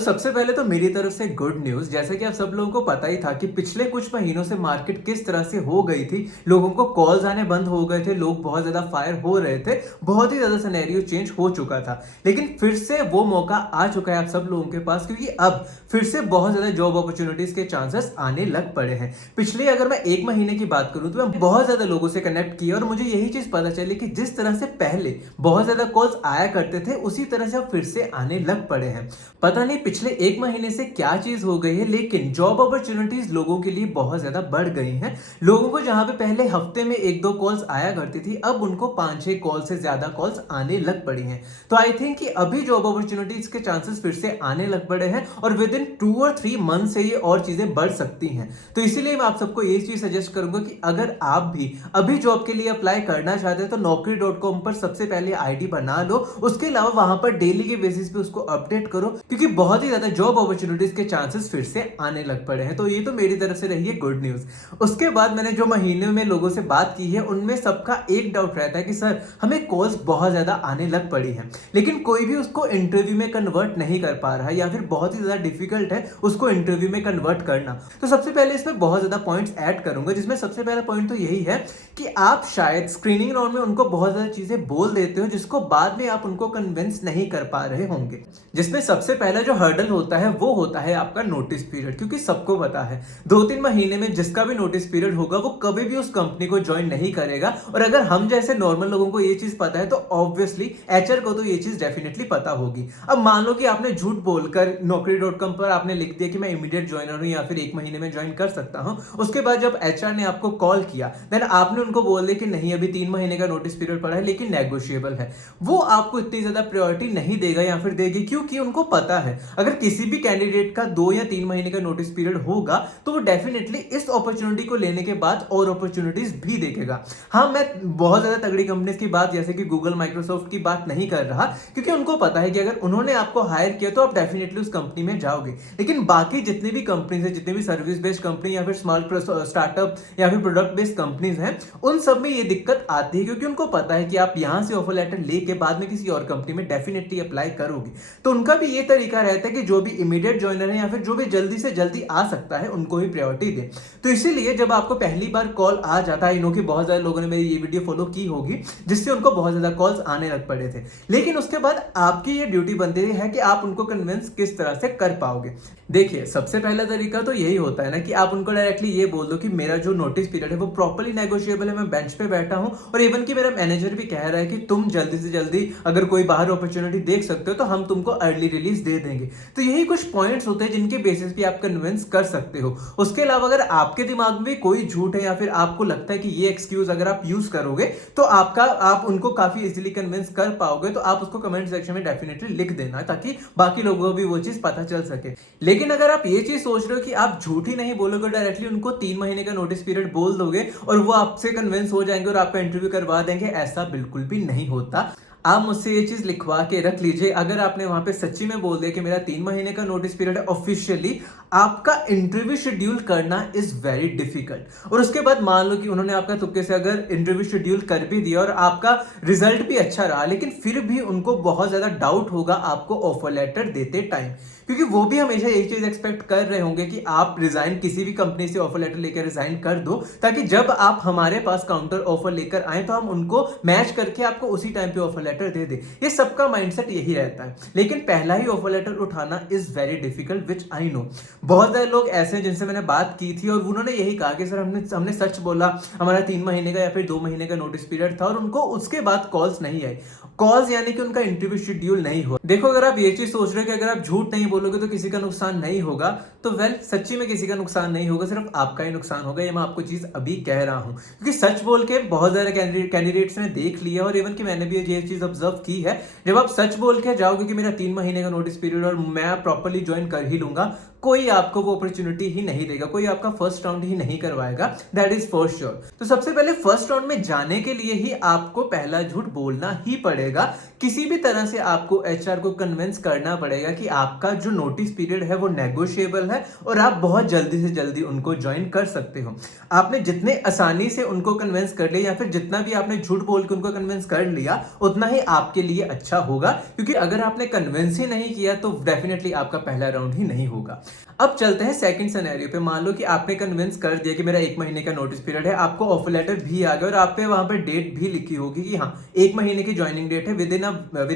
सबसे पहले तो मेरी तरफ से गुड न्यूज़। जैसा कि आप सब लोगों को पता ही था कि पिछले कुछ महीनों से मार्केट किस तरह से हो गई थी। लोगों को कॉल्स आने बंद हो गए थे, लोग बहुत ज़्यादा फायर हो रहे थे, बहुत ही ज़्यादा सिनेरियो चेंज हो चुका था। लेकिन फिर से वो मौका आ चुका है आप सब लोगों के पास, क्योंकि अब फिर से बहुत ज़्यादा जॉब अपॉर्चुनिटीज़ के चांसेस आने लग पड़े हैं। पिछले अगर मैं 1 महीने की बात करूँ तो मैं बहुत ज़्यादा लोगों से कनेक्ट किया और मुझे यही चीज़ पता चली कि जिस तरह से पहले बहुत ज़्यादा कॉल्स आया करते थे, उसी तरह से अब फिर से आने लग पड़े हैं। पता नहीं पिछले 1 महीने से क्या चीज़ हो गई है, लेकिन जॉब अपॉर्चुनिटीज़ लोगों के लिए बहुत ज़्यादा बढ़ गई हैं। लोगों को जहाँ पे पहले हफ्ते में 1-2 कॉल्स आया करती थी, अब उनको 5-6 कॉल से ज़्यादा कॉल्स आने लग पड़ी हैं। तो आई थिंक कि अभी जॉब अपॉर्चुनिटीज़ के चांसेस फिर से आने लग पड़े हैं और विद इन 2 और 3 मंथ से ये और चीज़ें बढ़ सकती हैं। तो इसीलिए मैं आप सबको ये चीज़ सजेस्ट करूँगा कि अगर आप भी अभी जॉब के लिए अप्लाई करना चाहते हैं, तो naukri.com पर सबसे पहले आईडी बना लो। उसके अलावा वहाँ पर डेली के बेसिस पे उसको अपडेट करो, क्योंकि बहुत ही ज़्यादा जॉब अपॉर्चुनिटीज़ के चांसेस फिर से आने लग पड़े हैं। तो ये तो मेरी तरफ से रही है गुड न्यूज़। उसके बाद मैंने जो महीने में लोगों से बात की है, उनमें सबका एक डाउट रहता है कि सर हमें कॉल्स बहुत ज़्यादा आने लग पड़ी हैं, लेकिन कोई भी उसको इंटरव्यू में कन्वर्ट नहीं कर पा रहा है, या फिर बहुत ही ज़्यादा डिफिकल्ट है उसको इंटरव्यू में कन्वर्ट करना। तो सबसे पहले इसमें बहुत ज़्यादा पॉइंट्स ऐड करूंगा, जिसमें सबसे पहला पॉइंट तो यही है कि आप शायद स्क्रीनिंग राउंड में उनको बहुत ज़्यादा चीज़ें बोल देते हो, जिसको बाद में आप उनको कन्विंस नहीं कर पा रहे होंगे। जिसमें सबसे पहला जो हर्डल होता है वो होता है आपका नोटिस पीरियड, क्योंकि सबको पता है 2-3 महीने में जिसका भी नोटिस पीरियड होगा वो कभी भी उस कंपनी को ज्वाइन नहीं करेगा। और अगर हम जैसे नॉर्मल लोगों को ये चीज पता है, तो ऑब्वियसली एचआर को तो ये चीज डेफिनेटली पता होगी। अब मान लो कि आपने झूठ बोलकर naukri.com पर आपने लिख दिया कि मैं इमीडिएट ज्वाइनर हूं या फिर 1 महीने में ज्वाइन कर सकता हूं। उसके बाद जब एचआर ने आपको कॉल किया, देन आपने उनको बोल दिया कि नहीं अभी 3 महीने का नोटिस पीरियड पड़ा है, लेकिन नेगोशिएबल है। वो आपको इतनी ज्यादा प्रायोरिटी नहीं देगा या फिर देगी, क्योंकि उनको पता है अगर किसी भी कैंडिडेट का 2 या 3 महीने का नोटिस पीरियड होगा, तो वो डेफिनेटली इस अपॉर्चुनिटी को लेने के बाद और अपॉर्चुनिटीज भी देखेगा। हाँ, मैं बहुत ज्यादा तगड़ी कंपनीज की बात जैसे कि गूगल, माइक्रोसॉफ्ट की बात नहीं कर रहा, क्योंकि उनको पता है कि अगर उन्होंने आपको हायर किया तो आप डेफिनेटली उस कंपनी में जाओगे। लेकिन बाकी जितनी भी कंपनीज है, जितनी भी सर्विस बेस्ड कंपनी या फिर स्मॉल स्टार्टअप या फिर प्रोडक्ट बेस्ड कंपनीज हैं, उन सब में ये दिक्कत आती है, क्योंकि उनको पता है कि आप यहां से ऑफर लेटर लेके बाद में किसी और कंपनी में डेफिनेटली अप्लाई करोगे। तो उनका भी ये तरीका रहता है कि जो भी इमीडिएट ज्वाइनर है या फिर जो भी जल्दी से जल्दी आ सकता है, उनको ही प्रायोरिटी दे। तो इसीलिए जब आपको पहली बार कॉल आ जाता है, इन्हों की बहुत ज्यादा लोगों ने मेरी ये वीडियो फॉलो की होगी, जिससे उनको बहुत ज्यादा कॉल्स आने लग पड़े थे। लेकिन उसके बाद आपकी ये ड्यूटी बनती है कि आप उनको कन्विंस किस तरह से कर पाओगे। देखिए, सबसे पहला तरीका तो यही होता है ना कि आप उनको डायरेक्टली ये बोल दो कि मेरा जो नोटिस पीरियड है वो प्रॉपर्ली नेगोशिएबल है, मैं बेंच पे बैठा हूं, और इवन कि मेरा मैनेजर भी कह रहा है कि तुम जल्दी से जल्दी अगर कोई बाहर अपॉर्चुनिटी देख सकते हो तो हम तुमको अर्ली रिलीज दे देंगे। तो यही कुछ पॉइंट्स होते हैं जिनके बेसिस पे आप कन्विंस कर सकते हो। उसके अलावा अगर आपके दिमाग में कोई झूठ है या फिर आपको लगता है कि ये एक्सक्यूज अगर आप यूज करोगे तो आप उनको काफी इजीली कन्विंस कर पाओगे, तो आप उसको कमेंट सेक्शन में डेफिनेटली लिख देना, ताकि बाकी लोगों को भी वो चीज पता चल सके। लेकिन अगर आप ये चीज सोच रहे हो कि आप झूठ ही नहीं बोलोगे, डायरेक्टली उनको 3 महीने का नोटिस पीरियड बोल दोगे और वो आपसे कन्विंस हो जाएंगे और आपका इंटरव्यू करवा देंगे, ऐसा बिल्कुल भी नहीं होता। आप मुझसे ये चीज लिखवा के रख लीजिए, अगर आपने वहां पे सच्ची में बोल दिया कि मेरा 3 महीने का नोटिस पीरियड है ऑफिशियली, आपका इंटरव्यू शेड्यूल करना इज वेरी डिफिकल्ट। और उसके बाद मान लो कि उन्होंने आपका तुक्के से अगर इंटरव्यू शेड्यूल कर भी दिया और आपका रिजल्ट भी अच्छा रहा, लेकिन फिर भी उनको बहुत ज्यादा डाउट होगा आपको ऑफर लेटर देते टाइम, क्योंकि वो भी हमेशा यही चीज एक्सपेक्ट कर रहे होंगे कि आप रिजाइन किसी भी कंपनी से ऑफर लेटर लेकर रिजाइन कर दो, ताकि जब आप हमारे पास काउंटर ऑफर लेकर आए तो हम उनको मैच करके आपको उसी टाइम पे ऑफर लेटर दे दे। ये सबका माइंडसेट यही रहता है। लेकिन पहला ही ऑफर लेटर उठाना is very difficult, which I know. बहुत सारे लोग ऐसे हैं जिनसे मैंने बात की थी और उन्होंने यही कहा कि सर हमने सच बोला, हमारा 3 महीने का या फिर 2 महीने का नोटिस पीरियड था, और उनको उसके बाद कॉल्स नहीं आई। कॉल्स यानी कि उनका इंटरव्यू शेड्यूल नहीं हुआ। देखो, अगर आप ये चीज सोच रहे हो कि अगर आप झूठ नहीं बोलोगे तो किसी का नुकसान नहीं होगा, तो वेल सच्ची में किसी का नुकसान नहीं होगा, सिर्फ आपका ही नुकसान होगा। ये मैं आपको चीज अभी कह रहा हूं, क्योंकि सच बोल के बहुत सारे कैंडिडेट्स ने देख लिया, और इवन कि मैंने भी ये चीज ऑब्जर्व की है। जब आप सच बोल के जाओगे कि मेरा 3 महीने का नोटिस पीरियड और मैं प्रॉपर्ली ज्वाइन कर ही लूंगा, कोई आपको वो अपॉर्चुनिटी ही नहीं देगा, कोई आपका फर्स्ट राउंड ही नहीं करवाएगा, दैट इज फॉर श्योर। तो सबसे पहले फर्स्ट राउंड में जाने के लिए ही आपको पहला झूठ बोलना ही पड़ेगा। किसी भी तरह से आपको एचआर को कन्विंस करना पड़ेगा कि आपका जो नोटिस पीरियड है वो नेगोशिएबल है और आप बहुत जल्दी से जल्दी उनको ज्वाइन कर सकते हो। आपने जितने आसानी से उनको कन्विंस कर लिया या फिर जितना भी आपने झूठ बोल के उनको कन्विंस कर लिया उतना ही आपके लिए अच्छा होगा, क्योंकि अगर आपने कन्विंस ही नहीं किया तो डेफिनेटली आपका पहला राउंड ही नहीं होगा। अब चलते हैं सेकंड सिनेरियो पे। मान लो कि आपने कन्विंस कर दिया कि मेरा 1 महीने का नोटिस पीरियड है, आपको ऑफर लेटर भी आ गया और आप पे वहां पर डेट भी लिखी होगी कि हाँ 1 महीने की ज्वाइनिंग डेट है, विद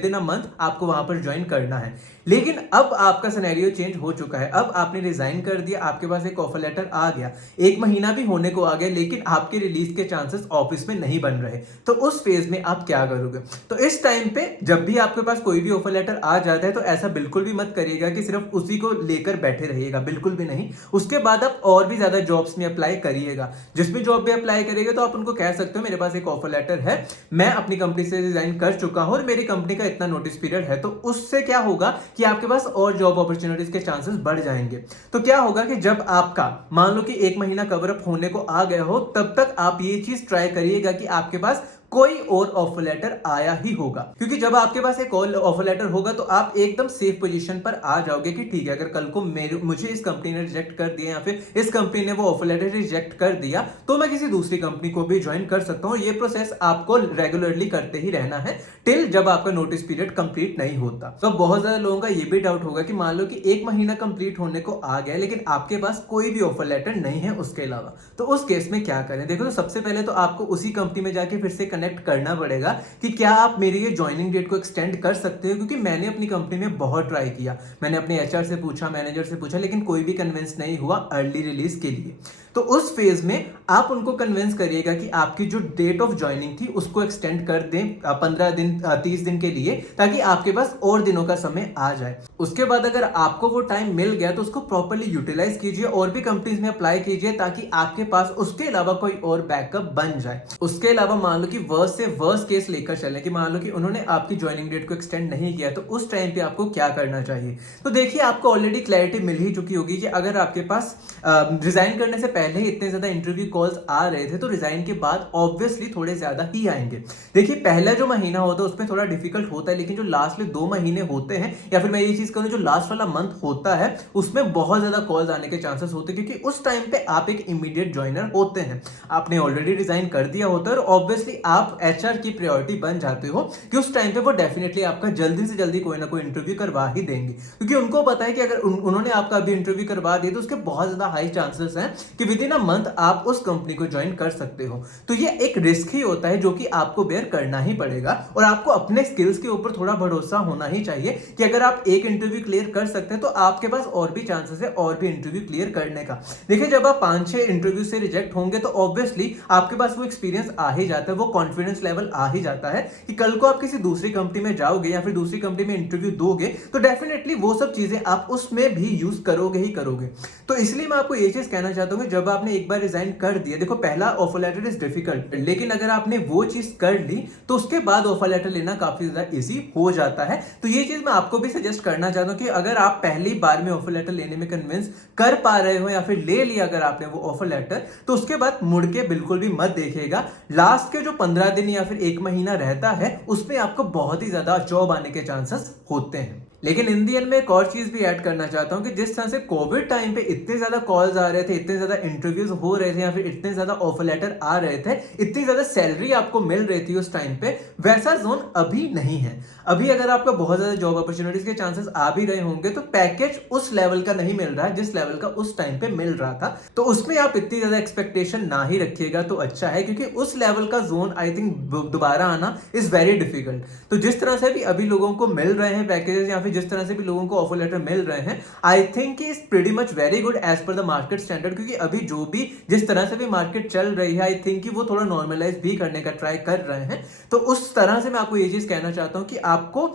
इन अ मंथ आपको वहां पर ज्वाइन करना है। लेकिन अब आपका सिनेरियो चेंज हो चुका है, अब आपने रिजाइन कर दिया, आपके पास एक ऑफर लेटर आ गया, 1 महीना भी होने को आ गया, लेकिन आपके रिलीज के चांसेस ऑफिस में नहीं बन रहे। तो उस फेज में आप क्या करोगे? तो इस टाइम पे जब भी आपके पास कोई भी ऑफर लेटर आ जाता है तो ऐसा बिल्कुल भी मत करिएगा कि सिर्फ उसी को लेकर बैठे रहिएगा, बिल्कुल भी नहीं। उसके बाद आप और भी ज्यादा जॉब्स में अप्लाई करिएगा। जिसमें जॉब भी अप्लाई करिएगा तो आप उनको कह सकते हो मेरे पास एक ऑफर लेटर है, मैं अपनी कंपनी से रिजाइन कर चुका हूं और मेरी कंपनी का इतना नोटिस पीरियड है। तो उससे क्या होगा कि आपके पास और जॉब अपॉर्चुनिटीज के चांसेस बढ़ जाएंगे। तो क्या होगा कि जब आपका मान लो कि 1 महीना कवर अप होने को आ गया हो, तब तक आप ये चीज ट्राई करिएगा कि आपके पास कोई और ऑफर लेटर आया ही होगा, क्योंकि जब आपके पास एक और ऑफर लेटर होगा तो आप एकदम सेफ पोजीशन पर आ जाओगे कि ठीक है, अगर कल को मुझे इस कंपनी ने रिजेक्ट कर दिया या फिर इस कंपनी ने वो ऑफर लेटर रिजेक्ट कर दिया तो मैं किसी दूसरी कंपनी को भी ज्वाइन कर सकता हूं। ये प्रोसेस आपको रेगुलरली करते ही रहना है टिल जब आपका नोटिस पीरियड कंप्लीट नहीं होता। तो बहुत ज्यादा लोगों का ये भी डाउट होगा कि मान लो कि 1 महीना कंप्लीट होने को आ गया लेकिन आपके पास कोई भी ऑफर लेटर नहीं है उसके अलावा, तो उस केस में क्या करें? देखो, तो सबसे पहले तो आपको उसी कंपनी में जाके फिर से कनेक्ट करना पड़ेगा कि क्या आप मेरी ये ज्वाइनिंग डेट को एक्सटेंड कर सकते हो, क्योंकि मैंने अपनी कंपनी में बहुत ट्राई किया, मैंने अपने एचआर से पूछा, मैनेजर से पूछा, लेकिन कोई भी कन्विंस नहीं हुआ अर्ली रिलीज के लिए। तो उस फेज में आप उनको कन्विंस करिएगा कि आपकी जो डेट ऑफ ज्वाइनिंग थी उसको एक्सटेंड कर दें 15 दिन 30 दिन के लिए, ताकि आपके पास और दिनों का समय आ जाए। उसके बाद अगर आपको वो टाइम मिल गया तो उसको प्रॉपर्ली यूटिलाइज कीजिए और भी कंपनीज में अप्लाई कीजिए, ताकि आपके पास उसके अलावा कोई और बैकअप बन जाए। उसके अलावा मान लो कि वर्स्ट से वर्स्ट केस लेकर चलें कि मान लो कि उन्होंने आपकी ज्वाइनिंग डेट को एक्सटेंड नहीं किया, तो उस टाइम पे आपको क्या करना चाहिए? तो देखिए, आपको ऑलरेडी क्लैरिटी मिल ही चुकी होगी कि अगर आपके पास रिजाइन करने से पहले ही इतने ज्यादा इंटरव्यू कॉल्स आ रहे थे तो रिजाइन के बाद ऑब्वियसली थोड़े ज्यादा ही आएंगे। देखिए, पहला जो महीना होता है उसमें थोड़ा डिफिकल्ट होता है, लेकिन जो लास्ट में 2 महीने होते हैं या फिर मैं ये चीज कहूँ जो लास्ट वाला मंथ होता है उसमें बहुत ज्यादा कॉल्स आने के चांसेस होते हैं, क्योंकि उस टाइम पे आप एक इमीडिएट ज्वाइनर होते हैं, आपने ऑलरेडी रिजाइन कर दिया होता है और ऑब्वियसली आप एचआर की प्रायोरिटी बन जाते हो कि उस टाइम पे वो डेफिनेटली आपका जल्दी से जल्दी कोई ना कोई इंटरव्यू करवा ही देंगे, क्योंकि उनको पता है कि अगर उन्होंने आपका अभी इंटरव्यू करवा दिया तो उसके बहुत ज्यादा हाई चांसेस हैं कि विद इन अ मंथ आप उस कंपनी को ज्वाइन कर सकते हो। तो ये एक रिस्क ही होता है जो कि आपको बेयर करना ही पड़ेगा और आपको अपने स्किल्स के ऊपर थोड़ा भरोसा होना ही चाहिए कि अगर आप एक इंटरव्यू क्लियर कर सकते हैं तो आपके पास और भी चांसेस है और भी इंटरव्यू क्लियर करने का। देखिए, जब आप 5-6 इंटरव्यू से रिजेक्ट होंगे तो ऑब्वियसली आपके पास वो एक्सपीरियंस आ ही जाता है, वो कॉन्फिडेंस लेवल आ ही जाता है कि कल को आप किसी दूसरी कंपनी में जाओगे या फिर दूसरी कंपनी में इंटरव्यू दोगे तो डेफिनेटली वो सब चीजें आप उसमें भी यूज करोगे ही करोगे। तो इसलिए मैं आपको ये चीज कहना चाहता हूं कि जब आपने एक बार रिजाइन कर दिया, देखो पहला ऑफर लेटर इज डिफिकल्ट, लेकिन अगर आपने वो चीज कर ली तो उसके बाद ऑफर लेटर लेना काफी ज्यादा इजी हो जाता है। तो ये चीज मैं आपको भी सजेस्ट करना चाहता हूं कि अगर आप पहली बार में ऑफर लेटर लेने में कन्विंस कर पा रहे हो या फिर ले लिया अगर आपने वो ऑफर लेटर, तो उसके बाद मुड़ के बिल्कुल भी मत देखिएगा। लास्ट के जो 15 दिन या फिर 1 महीना रहता है उसमें आपको बहुत ही ज्यादा जॉब आने के चांसेस होते हैं। लेकिन इन दी एंड में एक और चीज भी ऐड करना चाहता हूं कि जिस तरह से कोविड टाइम पे इतने ज्यादा कॉल्स आ रहे थे, इतने ज्यादा इंटरव्यूज हो रहे थे या फिर इतने ज्यादा ऑफर लेटर आ रहे थे, इतनी ज्यादा सैलरी आपको मिल रही थी उस टाइम पे, वैसा जोन अभी नहीं है। अभी अगर आपका बहुत ज्यादा जॉब अपॉर्चुनिटीज के चांसेस आ भी रहे होंगे तो पैकेज उस लेवल का नहीं मिल रहा है जिस लेवल का उस टाइम पे मिल रहा था। तो उसमें आप इतनी ज्यादा एक्सपेक्टेशन ना ही रखिएगा तो अच्छा है, क्योंकि उस लेवल का जोन आई थिंक दोबारा आना इज वेरी डिफिकल्ट। तो जिस तरह से भी अभी लोगों को मिल रहे हैं पैकेजेस या फिर जिस तरह से भी लोगों को ऑफर लेटर मिल रहे हैं, I think is pretty much very good as per the market standard, क्योंकि अभी जो भी जिस तरह से भी मार्केट चल रही है आई थिंक कि वो थोड़ा नॉर्मलाइज भी करने का ट्राई कर रहे हैं। तो उस तरह से मैं आपको ये चीज कहना चाहता हूं कि आपको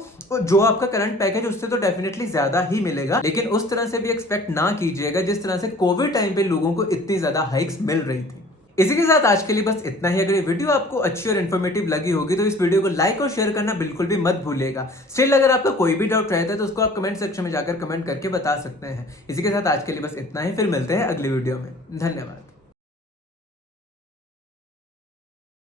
जो आपका करंट पैकेज उससे तो डेफिनेटली ज्यादा ही मिलेगा, लेकिन उस तरह से भी एक्सपेक्ट ना कीजिएगा जिस तरह से कोविड टाइम पे लोगों को इतनी ज्यादा हाइक्स मिल रही थी। इसी के साथ आज के लिए बस इतना ही। अगर ये वीडियो आपको अच्छी और इन्फॉर्मेटिव लगी होगी तो इस वीडियो को लाइक और शेयर करना बिल्कुल भी मत भूलिएगा। स्टिल अगर आपका कोई भी डाउट रहता है तो उसको आप कमेंट सेक्शन में जाकर कमेंट करके बता सकते हैं। इसी के साथ आज के लिए बस इतना ही, फिर मिलते हैं अगली वीडियो में। धन्यवाद।